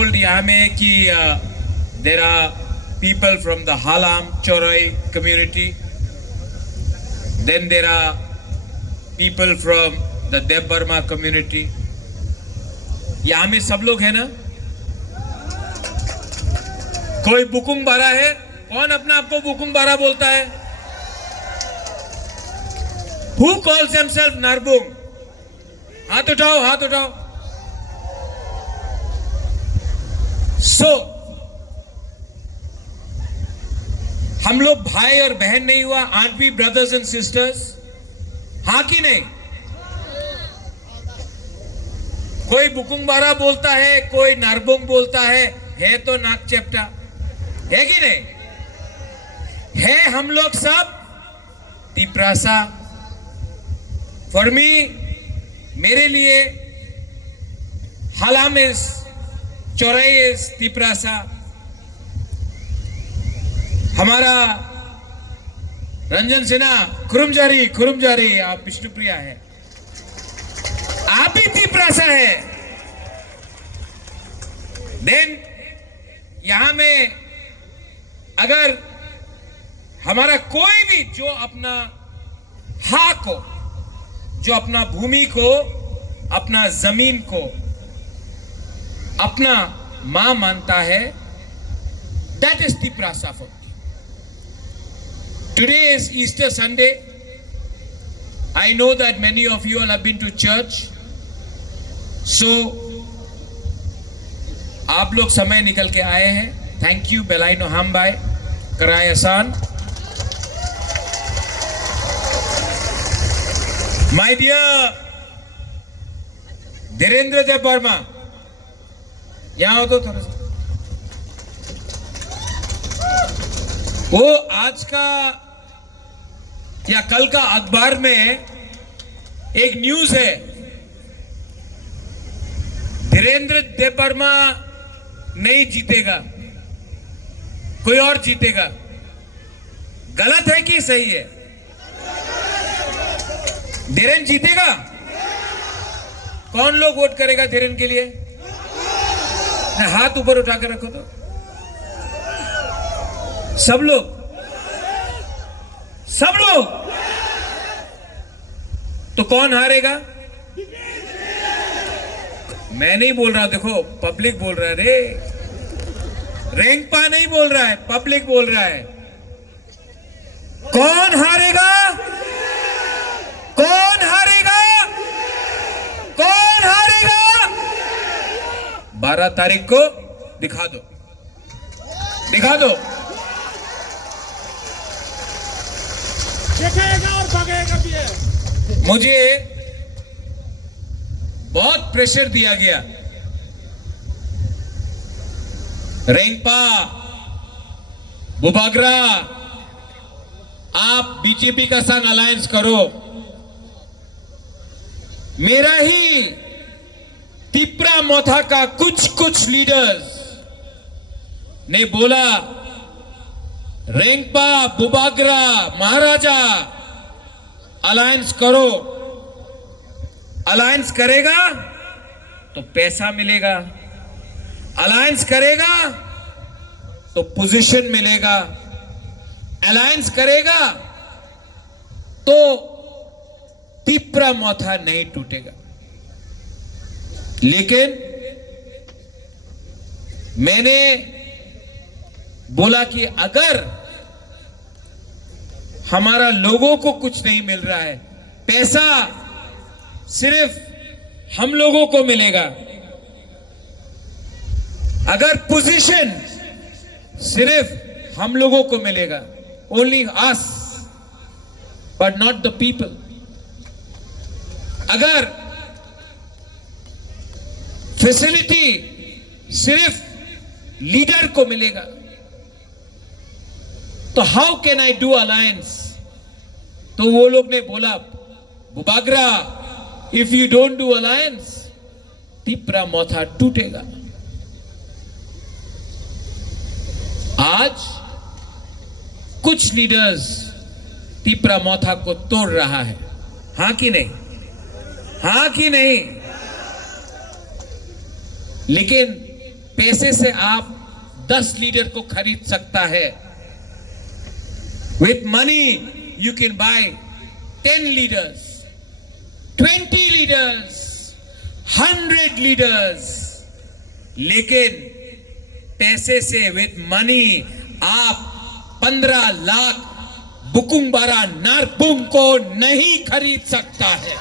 told यहाँ में कि there are people from the Halam Chorai community. Then there are people from the Dev Burma community. यहाँ में सब लोग हैं ना? कोई बुकुंग बारा है? कौन अपना आपको बुकुंग बारा बोलता है? Who calls himself Narbung? हाथ उठाओ, हाथ उठाओ. So, हम लोग भाई और बहन नहीं हुआ? Aren't we brothers and sisters? हाँ कि नहीं? कोई बुकुंग बारा बोलता है, कोई नारबोंग बोलता है तो नाक चेपटा है कि नहीं? है हम लोग सब तिप्रासा. फॉर मी, मेरे लिए हालाम इज चौराई इज तिप्रासा. हमारा रंजन सिन्हा खुरुमजारी आप विष्णुप्रिया है, आप ही तिप्रासा है. देन यहां में अगर हमारा कोई भी जो अपना हा को, जो अपना भूमि को, अपना जमीन को अपना मां मानता है, that is Tiprasa for. Today is Easter Sunday. I know that many of you all have been to church. So, आप लोग समय निकल के आए हैं. Thank you, Belaino Hambai, Karayasan. My dear Dhirendra देव वर्मा, यहाँ हो तो थोड़ा सा. वो आज का या कल का अखबार में एक न्यूज है, धीरेन्द्र देव वर्मा नहीं जीतेगा, कोई और जीतेगा. गलत है कि सही है? धीरेन्द्र जीतेगा. कौन लोग वोट करेगा धीरेन्द्र के लिए? हाथ ऊपर उठा कर रखो तो. सब लोग तो कौन हारेगा? मैं नहीं बोल रहा, देखो पब्लिक बोल रहा है रे. रेंगपा नहीं बोल रहा है, पब्लिक बोल रहा है. कौन हारेगा? कौन हारेगा? कौन हारेगा? 12 तारीख को दिखा दो, दिखा दो. देखेगा और भागेगा भी है. मुझे बहुत प्रेशर दिया गया, रेंगपा, बुबागरा, आप बीजेपी का संग अलायंस करो. मेरा ही तिप्रा मोथा का कुछ लीडर्स ने बोला, रेंगपा, बुबागरा, महाराजा अलायंस करो. अलायंस करेगा तो पैसा मिलेगा, अलायंस करेगा तो पोजीशन मिलेगा, अलायंस करेगा तो तिप्रा मोथा नहीं टूटेगा. लेकिन मैंने बोला कि अगर हमारा लोगों को कुछ नहीं मिल रहा है, पैसा सिर्फ हम लोगों को मिलेगा, अगर पोजीशन सिर्फ हम लोगों को मिलेगा, only us but not the people, अगर फैसिलिटी सिर्फ लीडर को मिलेगा, तो how can I do alliance? तो वो लोग ने बोला, Bubagra, if you don't do alliance, Tipra Motha टूटेगा. आज कुछ लीडर्स तिप्रा मोथा को तोड़ रहा है. हां कि नहीं? हां कि नहीं? लेकिन पैसे से आप 10 लीडर को खरीद सकता है। With money you can buy 10 leaders, 20 leaders, 100 leaders. लेकिन पैसे से विथ मनी आप 15 लाख बुकुंबारा नारपुंग को नहीं खरीद सकता है।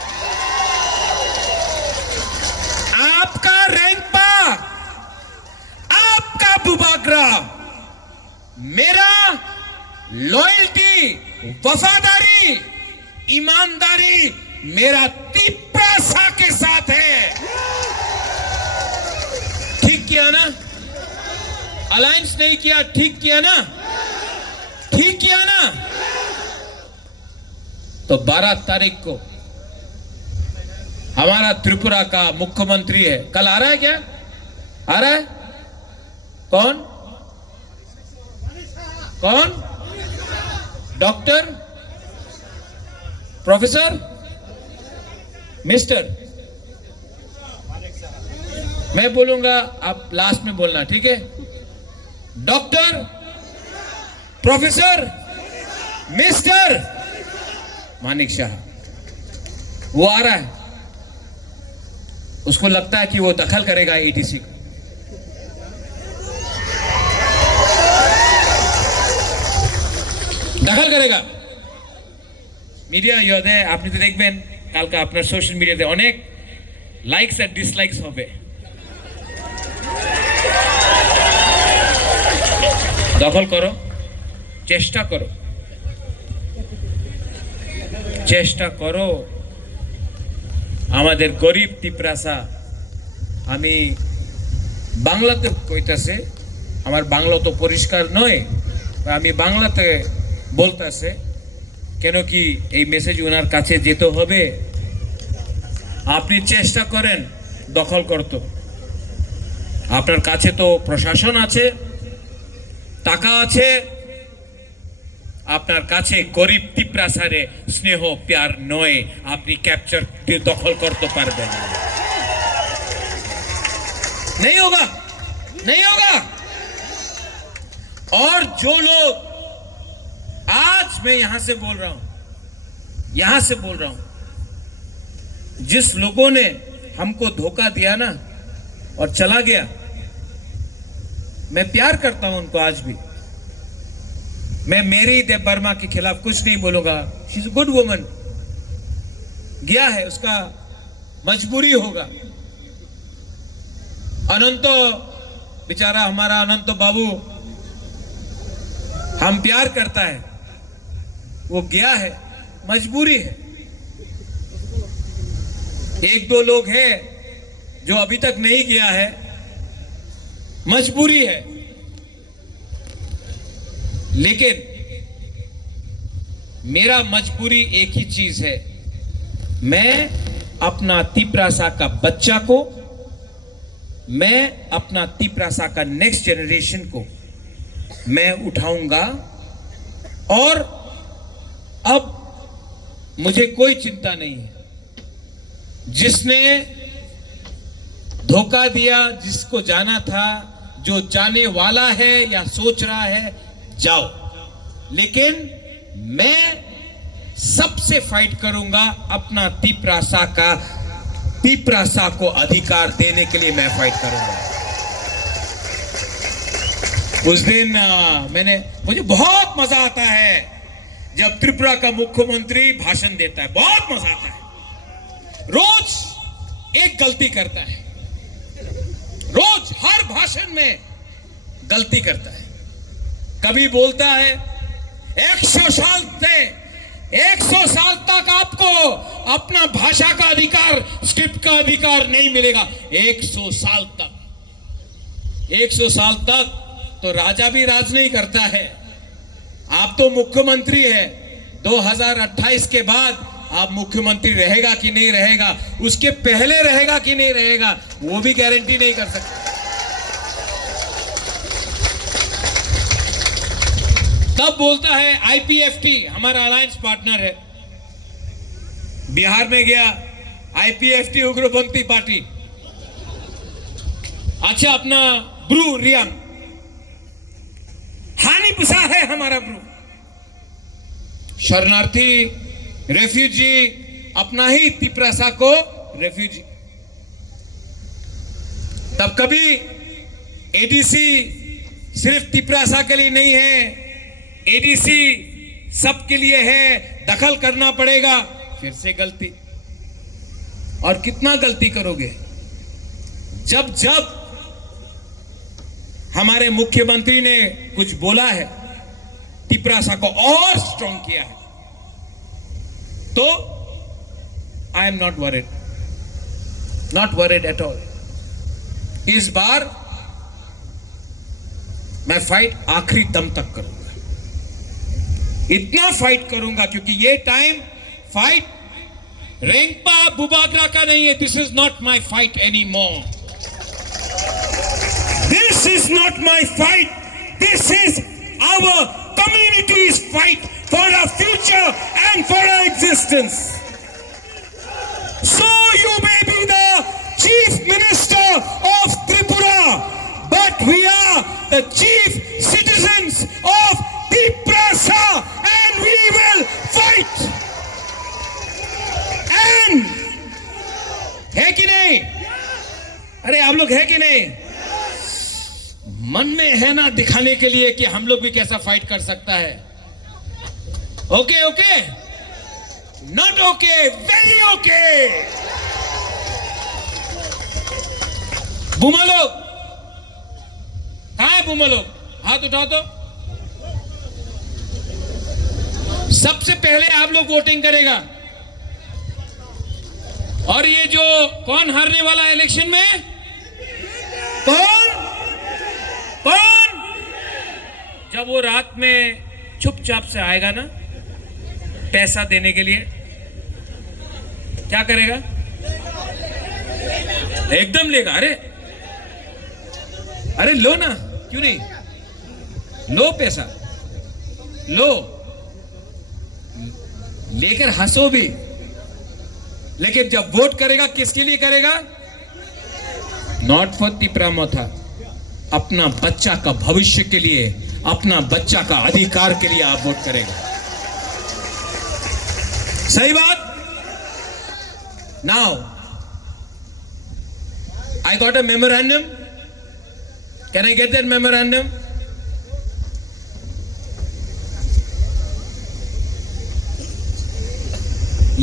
आपका रैंकपा, आपका बुबाग्रा, मेरा लॉयल्टी, वफादारी, ईमानदारी मेरा तिप्रासा के साथ है। ठीक किया ना? अलायंस नहीं किया, ठीक किया ना? ठीक किया ना? तो 12 तारीख को हमारा त्रिपुरा का मुख्यमंत्री है, कल आ रहा है क्या? आ रहा है? कौन कौन? Doctor, professor, mister? मैं बोलूंगा, आप लास्ट में बोलना, ठीक है? Doctor, professor, mister Manik Shah, वो आ रहा है। उसको लगता है कि वो दखल करेगा एटीसी को। दखल करेगा। মিডিয়া ইয়ে আপনি তো দেখবেন কালকে আপনার সোশ্যাল মিডিয়াতে অনেক লাইকস আর ডিসলাইকস হবে। দখল করো, চেষ্টা করো, চেষ্টা করো। আমাদের গরিব তিপ্রাসা, আমি বাংলাতে কইতাছে, আমার বাংলা তো পরিষ্কার নয়, আমি বাংলাতে বলতাছে কেন কি এই মেসেজ ওনার কাছে যেতে হবে। আপনি চেষ্টা করেন দখল করতে। আপনার কাছে তো প্রশাসন আছে, টাকা আছে, আপনার কাছে গরিব তিপ্রাসারে স্নেহ প্যার নয়, আপনি ক্যাপচার দখল করতে পারবেন। नहीं होगा, नहीं होगा। और जो लोग, आज मैं यहां से बोल रहा हूं, यहां से बोल रहा हूं, जिस लोगों ने हमको धोखा दिया ना और चला गया, मैं प्यार करता हूं उनको आज भी। मैं मेरी देव वर्मा के खिलाफ कुछ नहीं बोलूंगा। She is a good woman, गया है, उसका मजबूरी होगा। अनंतो बेचारा, हमारा अनंतो बाबू, हम प्यार करता है, वो गया है, मजबूरी है। एक दो लोग हैं जो अभी तक नहीं गया है, मजबूरी है। लेकिन मेरा मजबूरी एक ही चीज है, मैं अपना तिप्रासा का बच्चा को, मैं अपना तिप्रासा का नेक्स्ट जनरेशन को मैं उठाऊंगा। और अब मुझे कोई चिंता नहीं है। जिसने धोखा दिया, जिसको जाना था, जो जाने वाला है या सोच रहा है, जाओ। लेकिन मैं सबसे फाइट करूंगा, अपना तिप्रासा को अधिकार देने के लिए मैं फाइट करूंगा। उस दिन मुझे बहुत मजा आता है जब त्रिपुरा का मुख्यमंत्री भाषण देता है, बहुत मजा आता है। रोज एक गलती करता है, रोज हर भाषण में गलती करता है। कभी बोलता है 100 साल तक आपको अपना भाषा का अधिकार, स्क्रिप्ट का अधिकार नहीं मिलेगा। 100 साल तक, 100 साल तक तो राजा भी राज नहीं करता है। आप तो मुख्यमंत्री है, 2028 के बाद आप मुख्यमंत्री रहेगा कि नहीं रहेगा, उसके पहले रहेगा कि नहीं रहेगा, वो भी गारंटी नहीं कर सकते। तब बोलता है आईपीएफटी, हमारा अलायंस पार्टनर है, बिहार में गया, आईपीएफटी उग्रपंथी पार्टी। अच्छा, अपना ब्रू रियंग, हानि पुसा है हमारा ब्रू। शरणार्थी, रेफ्यूजी, अपना ही तिप्रासा को रेफ्यूजी। तब कभी एडीसी सिर्फ तिप्रासा के लिए नहीं है, एडीसी सबके लिए है, दखल करना पड़ेगा। फिर से गलती, और कितना गलती करोगे? जब जब हमारे मुख्यमंत्री ने कुछ बोला है, तिप्रासा को और स्ट्रॉन्ग किया है, तो I am not worried at all. इस बार मैं फाइट आखिरी दम तक करूंगा, इतना फाइट करूंगा, क्योंकि ये टाइम फाइट रेंगपा बुबागरा का नहीं है। This is not my fight any more, this is not my fight, this is our community's fight for our future and for our existence. So you may be the chief minister of Tripura, but we are the chief citizens of Tiprasa, and we will fight. And है कि नहीं? अरे आप लोग है कि नहीं? मन में है ना दिखाने के लिए कि हम लोग भी कैसा फाइट कर सकता है। Okay okay, not okay, very okay. बुमा लोग कहां है? बुमा लोग हाथ उठाओ तो। सबसे पहले आप लोग वोटिंग करेगा, और ये जो कौन हारने वाला है इलेक्शन में? कौन? जब वो रात में चुपचाप से आएगा ना पैसा देने के लिए, क्या करेगा? एकदम लेगा। अरे लो ना, क्यों नहीं? लो पैसा, लो, लेकर हंसो भी, लेकिन जब वोट करेगा किसके लिए करेगा? नॉट फॉर तिप्रामोथा, अपना बच्चा का भविष्य के लिए, अपना बच्चा का अधिकार के लिए आप वोट करेगा। सही बात? Now I got a memorandum, can I get that memorandum?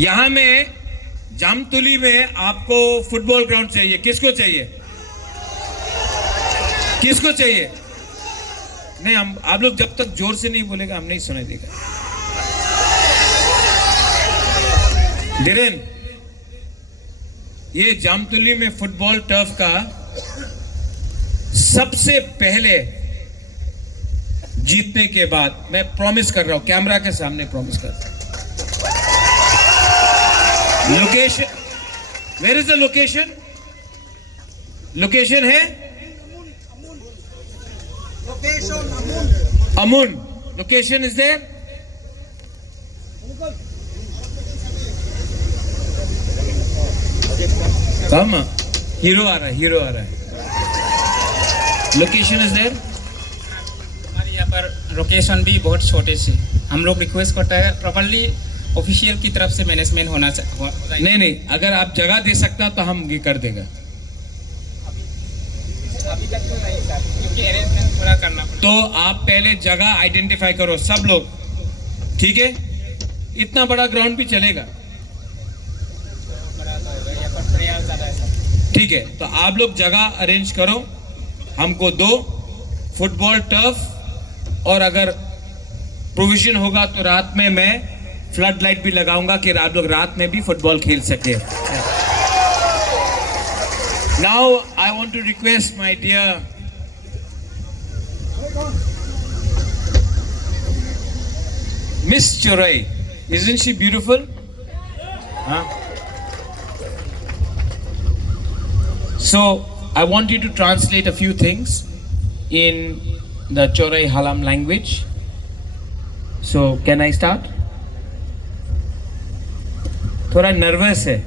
यहां में जामतुली में आपको फुटबॉल ग्राउंड चाहिए। किसको चाहिए? किसको चाहिए? नहीं, हम आप लोग जब तक जोर से नहीं बोलेगा हम नहीं सुनाई देगा। धीरेन, ये जामतुली में फुटबॉल टर्फ का सबसे पहले जीतने के बाद, मैं प्रॉमिस कर रहा हूं, कैमरा के सामने प्रॉमिस कर रहा हूं। Location, where is the location? Location है Amun. Location is there? Come on. Hero आ रहा है। Location is there? हमारे यहाँ पर लोकेशन भी बहुत छोटे से, हम लोग रिक्वेस्ट करता है प्रॉपर्ली ऑफिशियल की तरफ से मैनेजमेंट होना चाहिए। नहीं, अगर आप जगह दे सकता तो हम ये कर देगा। अभी तक तो नहीं सर, क्योंकि अरेंजमेंट पूरा करना पड़ेगा। तो आप पहले जगह आइडेंटिफाई करो सब लोग, ठीक है? इतना बड़ा ग्राउंड भी चलेगा, ठीक है? तो आप लोग जगह अरेंज करो, हमको 2 फुटबॉल टर्फ, और अगर प्रोविजन होगा तो रात में मैं फ्लड लाइट भी लगाऊंगा कि आप लोग रात में भी फुटबॉल खेल सके। Now I want to request my dear Miss Chorai. Isn't she beautiful? Huh? So I want you to translate a few things in the Chorai Halam language. So can I start? थोड़ा nervous है।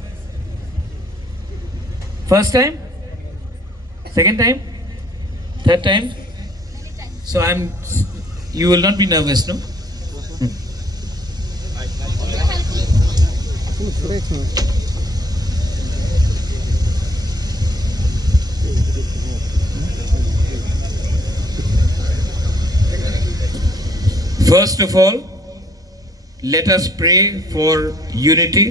First time? Second time? Third time? So you will not be nervous, no? First of all, let us pray for unity.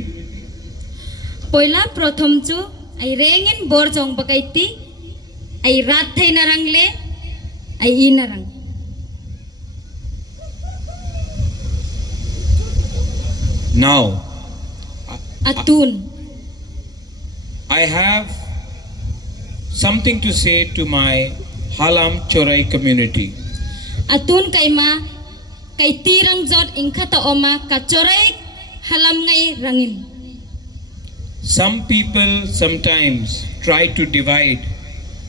Poila prothom chu ai rengin bor jong bakaiti ai rat thai narang le ai inarang. Now, Atun I have something to say to my Halam Chorai community. atun kaima kai tirang jot ingkata oma ka chorai halam ngai rangin. Some people sometimes try to divide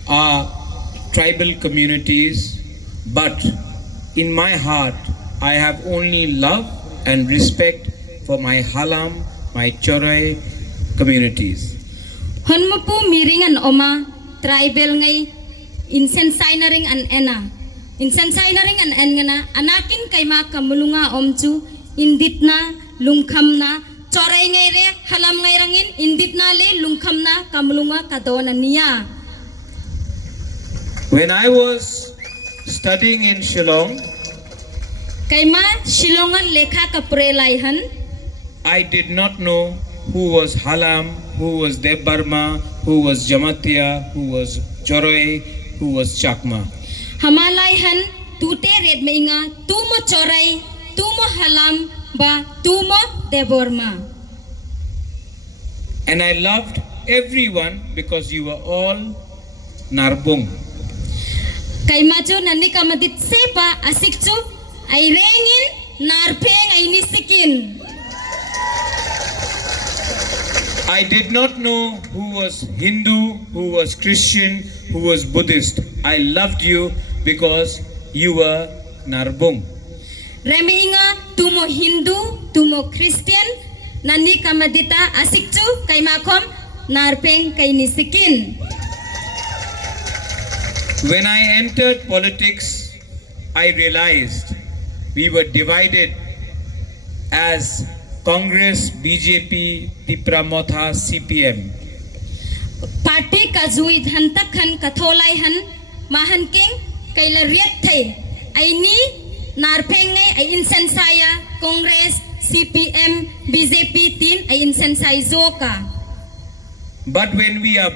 our tribal communities, but in my heart, I have only love and respect for my Halam, my Chorai communities. Honmapu miringan oma tribal ngai insensai naring an ena. Insensai naring an engana anakin kaima kamulunga omchu inditna lungkhamna chorai ngai re halam ngai rangin inditna le lungkhamna kamulunga kadona niya. When I was studying in Shillong, Kaima Shillongan lekha kapure laihan I did not know who was Halam, who was Deb Burma, who was Jamatia, who was Chorai, who was Chakma. hamalaihan tute red meinga tumo chorai tumo halam ba tumo deborma. And I loved everyone because you were all Narbung. Kaima chu nani kamadit sepa asik chu ay rengin narpeng ay nisikin. I did not know who was Hindu, who was Christian, who was Buddhist. I loved you because you were Narbung. Remeinga tumo Hindu tumo Christian nani kamadita asik chu kaima kom narpeng kay nisikin. When I entered politics, I realized we were divided as Congress, BJP, Tipramotha, CPM. Party kazui hantak han katholai han mahan king kaila riat thai aini narpeng ngai ay insensaya Congress CPM BJP tin ay insensai zoka. But when we are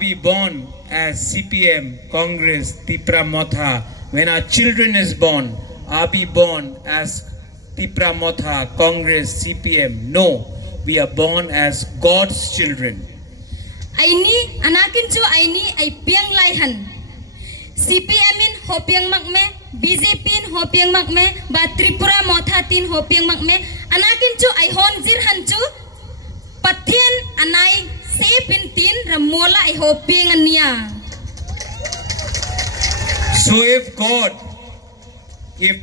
we born as CPM, Congress, Tipramotha? When our children is born, are we born as Tipramotha, Congress, CPM? No, we are born as God's children. Aini anakin chu aini ay piang laihan. CPM in hopiang makme, BJP in hopiang makme, ba Tripura Motha tin hopiang makme. Anakin chu ay honjir han chu pathian anay sepin tin ramola ay hopiang niya. So if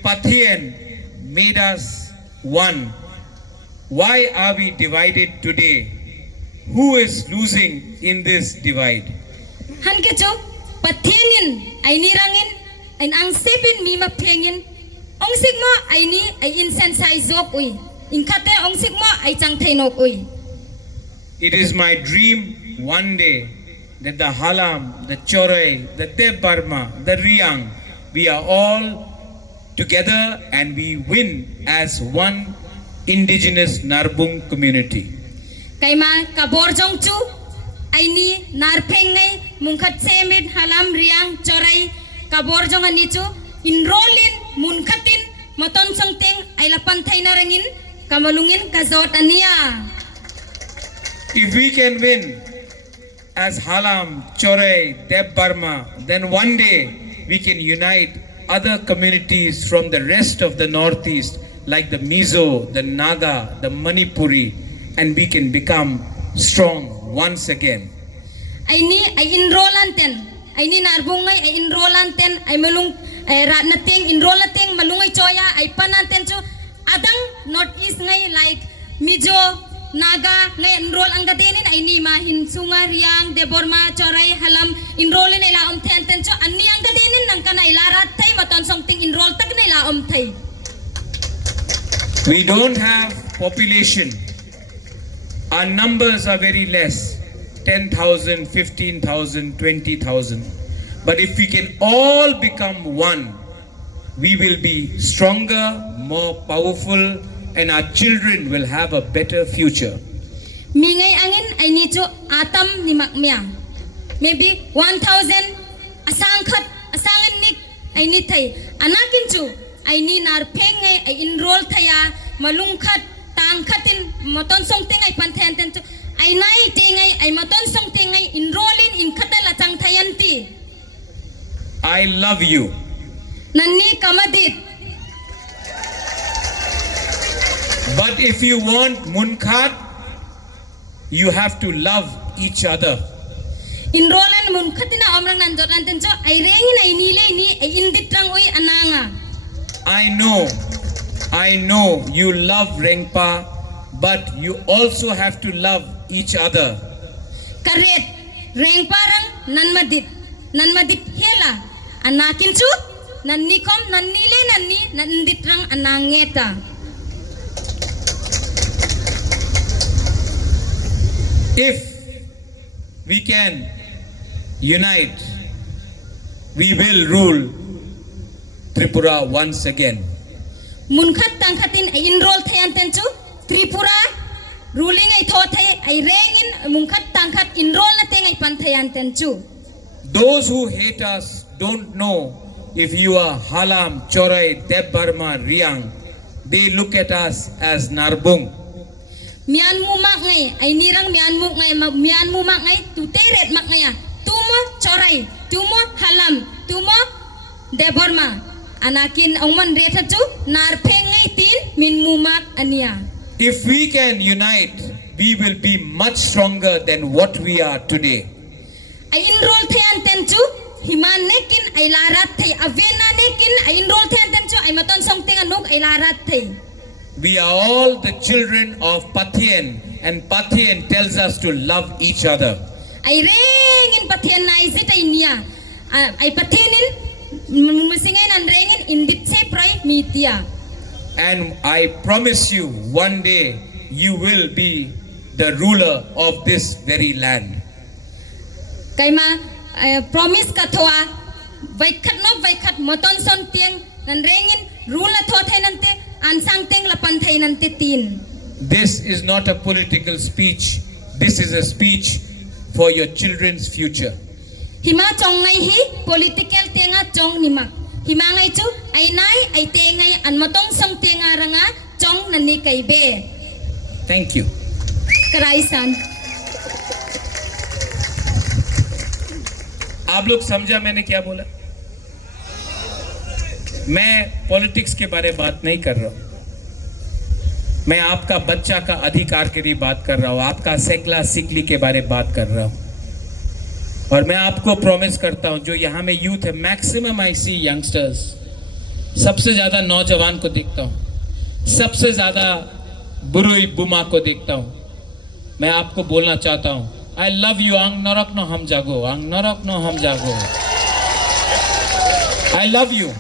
Pathian made us one, why are we divided today? Who is losing in this divide? Han ke chu pathianin ay nirangin ay ang sepin mi mapengin ong sigmo ay ni ay insensai zop uy inkate ong sigmo ay chang thainok uy. It is my dream one day that the Halam, the Chorai, the Deb Burma, the Riang, we are all together and we win as one indigenous Narbung community. Kaima kaborjong chu ay ni narpeng ngay mungkat semit Halam Riang Chorai kaborjong ani chu enrollin munkatin maton sangting ay lapantay na rangin kamalungin kazot aniya. If we can win as Halam, Chorai, Deb Burma, then one day we can unite other communities from the rest of the Northeast like the Mizo, the Naga, the Manipuri, and we can become strong once again. Ay ni ay enrollanten ay ni narbungay ay enrollanten ay malung ay rat nating enrollating malungay choya ay pananten chu adang northeast ngay like Mizo naga ngay enroll ang gadinin ay ni mahin sunga riang deborma choray halam enroll in ila ten cho ani ang gadinin nang kana ilarat tay maton something enroll tag na ila tay. We don't have population. Our numbers are very less. 10,000, 15,000, 20,000. But if we can all become one, we will be stronger, more powerful, and our children will have a better future. Mingay angin ay nicho atam ni makmya. Maybe 1,000 asangan nik ay nitay. Anakin chu ay ni narpengay ay enroll taya malungkat tangkatin maton songting ay pantenten chu ay nai tingay ay maton songting ay enrollin in katalatang tayanti. I love you. Nanni kamadit. But if you want Munkhat, you have to love each other. Enrollan munkatina omrang nanjot nanten cho ay rengin ay nilay ni ay inditrang oy ananga. I know you love Rengpa, but you also have to love each other. Karet rengparang nanmadit hela anakin chu nannikom nannile nanni nanditrang anangeta. If we can unite, we will rule Tripura once again. Munkhat tangkatin ay enroll tayan tenchu Tripura ruling ay thotay ay rengin munkhat tangkat enroll na teng ay pantayan tenchu. Those who hate us don't know if you are Halam, Chorai, Deb Burma, Riang. They look at us as Narbung. Mian mu mak ngay ay nirang mian mu mak ngay tuteret mak ngay tumo Chorai, tumo Halam, tumo Deborma. Anakin angman reta chu narpeng ngay tin min mu mak ania. If we can unite, we will be much stronger than what we are today. Ay enroll tayan tenchu himan nekin ay larat tay avena nekin ay enroll tayan tenchu ay maton songting anuk ay larat tay. We are all the children of Patien, and Patien tells us to love each other. Ay rengin patien na isit ay niya. Ay patienin musingay nan rengin indit se pray mitia. And I promise you, one day you will be the ruler of this very land. Kay ma promise ka thoa vaikat moton son tiang nan rengin rula thothay nante ansang teng lapanthay nante tin. This is not a political speech. This is a speech for your children's future. Hima chong ngay hi political tenga chong nimak. Hima ngay chu ay nay ay tengay an matong song tenga ranga chong nani kay be. Thank you. Karaisan. आप लोग समझा मैंने क्या बोला? मैं politics के बारे में बात नहीं कर रहा हूं. मैं आपका बच्चा का अधिकार के लिए बात कर रहा हूं. आपका सेकला सिकली के बारे में बात कर रहा हूं. और मैं आपको प्रॉमिस करता हूं, जो यहाँ में यूथ है, मैक्सिमम आई सी यंगस्टर्स, सबसे ज्यादा नौजवान को देखता हूं, सबसे ज्यादा बुरुई बुमा को देखता हूं. मैं आपको बोलना चाहता हूं, I love you. Ang narak no ham jago. Ang narak no ham jago. I love you.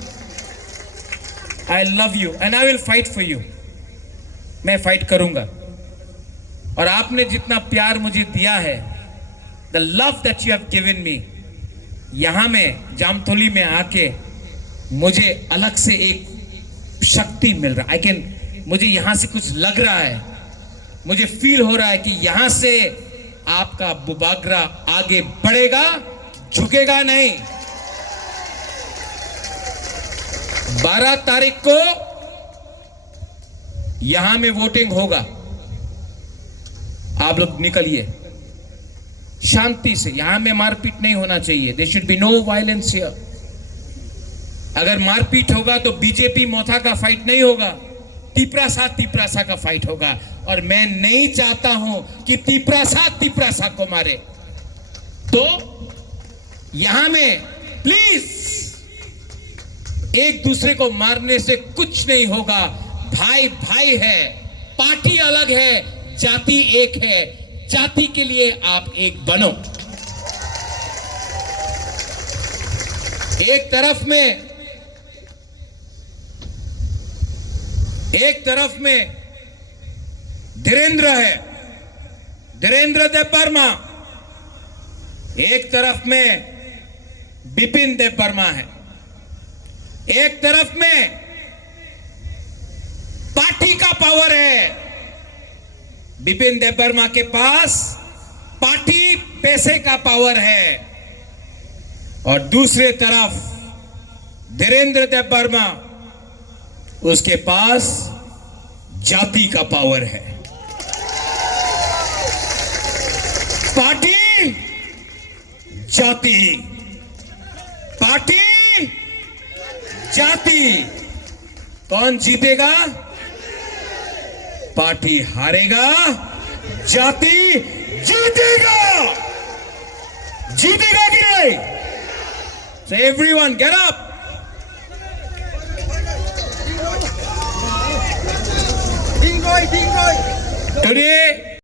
I love you, and I will fight for you. मैं फाइट करूंगा. और आपने जितना प्यार मुझे दिया है, the love that you have given me, यहाँ में जामथोली में आके मुझे अलग से एक शक्ति मिल रहा है. मुझे यहाँ से कुछ लग रहा है. मुझे फील हो रहा है कि यहाँ से आपका बुबागरा आगे बढ़ेगा, झुकेगा नहीं. 12 तारीख को यहां में वोटिंग होगा. आप लोग निकलिए शांति से. यहां में मारपीट नहीं होना चाहिए. There should be no violence here. अगर मारपीट होगा तो बीजेपी मोथा का फाइट नहीं होगा, तीपरासा का फाइट होगा. और मैं नहीं चाहता हूं कि तीपरासा को मारे. तो यहां में प्लीज एक दूसरे को मारने से कुछ नहीं होगा. भाई भाई है, पार्टी अलग है, जाति एक है, जाति के लिए आप एक बनो। एक तरफ में धीरेन्द्र है, धीरेन्द्र देव वर्मा, एक तरफ में बिपिन देव वर्मा है, एक तरफ में पार्टी का पावर है। बिपिन देव वर्मा के पास पार्टी पैसे का पावर है और दूसरे तरफ धीरेन्द्र देव वर्मा, उसके पास जाति का पावर है। पार्टी जाति, पार्टी जाति, कौन जीतेगा? पार्टी हारेगा, जाति जीतेगा। जीतेगा कि नहीं? So everyone get up. Today